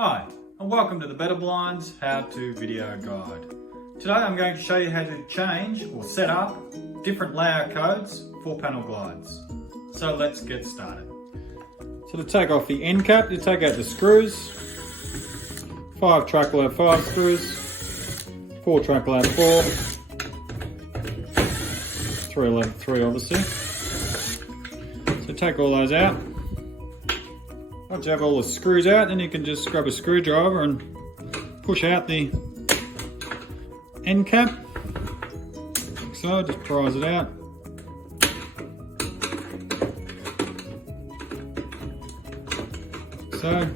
Hi, and welcome to the Better Blinds How-To Video Guide. Today I'm going to show you how to change or set up different layout codes for panel glides. So let's get started. So to take off the end cap, you take out the screws. 5 track will have 5 screws, 4 track will have 4, 3 will have 3 obviously. So take all those out. Once you have all the screws out, then you can just grab a screwdriver and push out the end cap. Like so, just prise it out. So.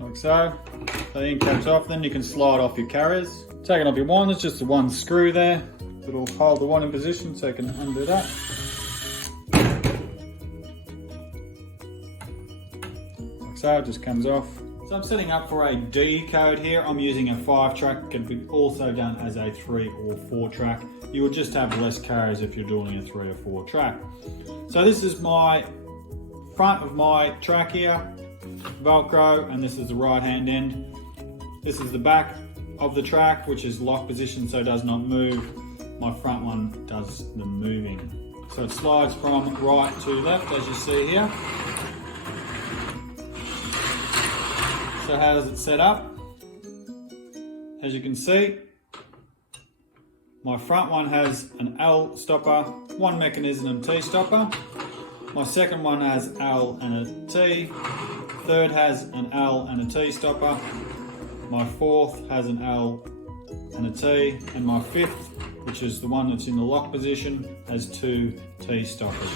Like so. The end cap's off, then you can slide off your carriers. Taking off your wand, there's just the one screw there that'll hold the wand in position, so you can undo that. So it just comes off. So I'm setting up for a D code here. I'm using a 5 track. It can be also done as a 3 or 4 track. You would just have less carriers if you're doing a 3 or 4 track. So this is my front of my track here, Velcro, and this is the right hand end. This is the back of the track, which is lock position, so it does not move. My front one does the moving. So it slides from right to left, as you see here. So how does it set up? As you can see, my front one has an L stopper, one mechanism and T stopper. My second one has L and a T. Third has an L and a T stopper. My fourth has an L and a T. And my fifth, which is the one that's in the lock position, has 2 T stoppers.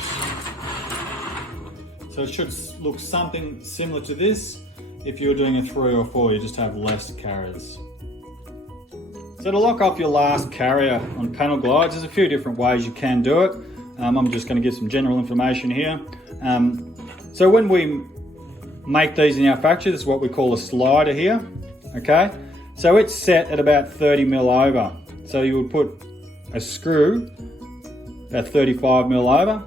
So it should look something similar to this. If you're doing a 3 or 4, you just have less carriers. So to lock off your last carrier on panel glides, there's a few different ways you can do it. I'm just going to give some general information here. So when we make these in our factory, this is what we call a slider here. Okay, so it's set at about 30 mil over. So you would put a screw about 35 mil over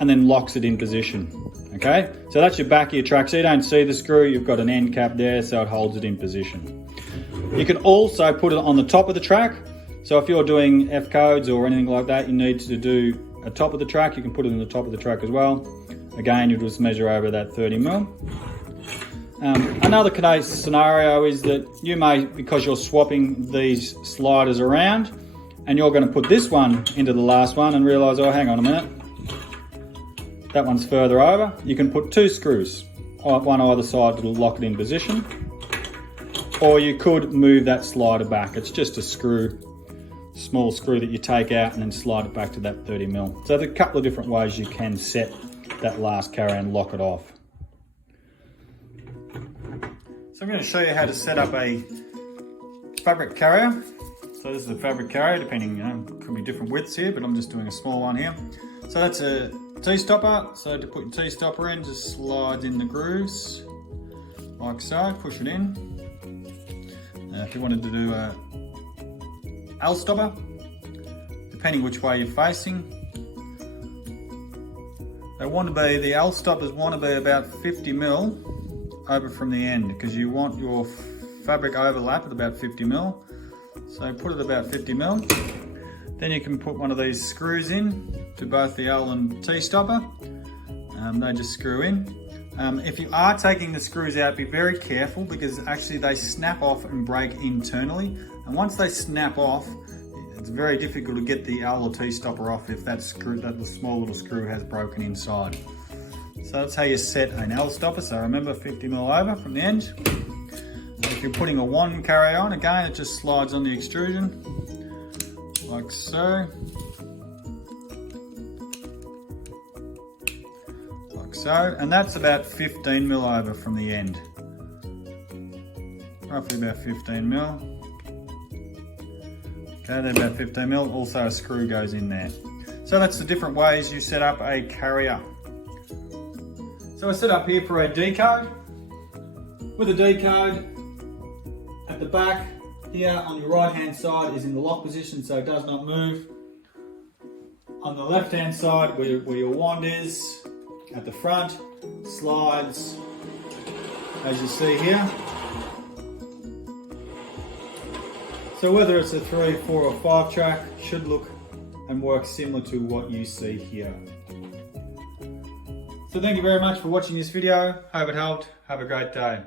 and then locks it in position. Okay, so that's your back of your track. So you don't see the screw, you've got an end cap there, so it holds it in position. You can also put it on the top of the track. So if you're doing F codes or anything like that, you need to do a top of the track, you can put it in the top of the track as well. Again, you just measure over that 30 mil. Another case scenario is that you may, because you're swapping these sliders around, and you're going to put this one into the last one and realise, oh, hang on a minute, that one's further over. You can put 2 screws, one either side, to lock it in position. Or you could move that slider back. It's just a screw, small screw that you take out and then slide it back to that 30 mil. So there's a couple of different ways you can set that last carrier and lock it off. So I'm going to show you how to set up a fabric carrier. So this is a fabric carrier, depending, could be different widths here, but I'm just doing a small one here. So that's a T-stopper. So to put your T-stopper in, just slide in the grooves, like so, push it in. If you wanted to do a L-stopper, depending which way you're facing, the L-stoppers want to be about 50 mil over from the end, because you want your fabric overlap at about 50 mil. So put it about 50 mil. Then you can put one of these screws in to both the L and T stopper. They just screw in. If you are taking the screws out, be very careful, because actually they snap off and break internally. And once they snap off, it's very difficult to get the L or T stopper off if that small little screw has broken inside. So that's how you set an L stopper. So remember, 50 mil over from the end. If you're putting a wand carrier on, again, it just slides on the extrusion, like so. Like so, and that's about 15 mil over from the end. Roughly about 15 mil. Okay, they're about 15 mil. Also a screw goes in there. So that's the different ways you set up a carrier. So I set up here for a D code. With a D code, at the back here on your right hand side is in the lock position, so it does not move. On the left hand side where your wand is, at the front, slides, as you see here. So whether it's a 3, 4 or 5 track, should look and work similar to what you see here. So thank you very much for watching this video. Hope it helped. Have a great day.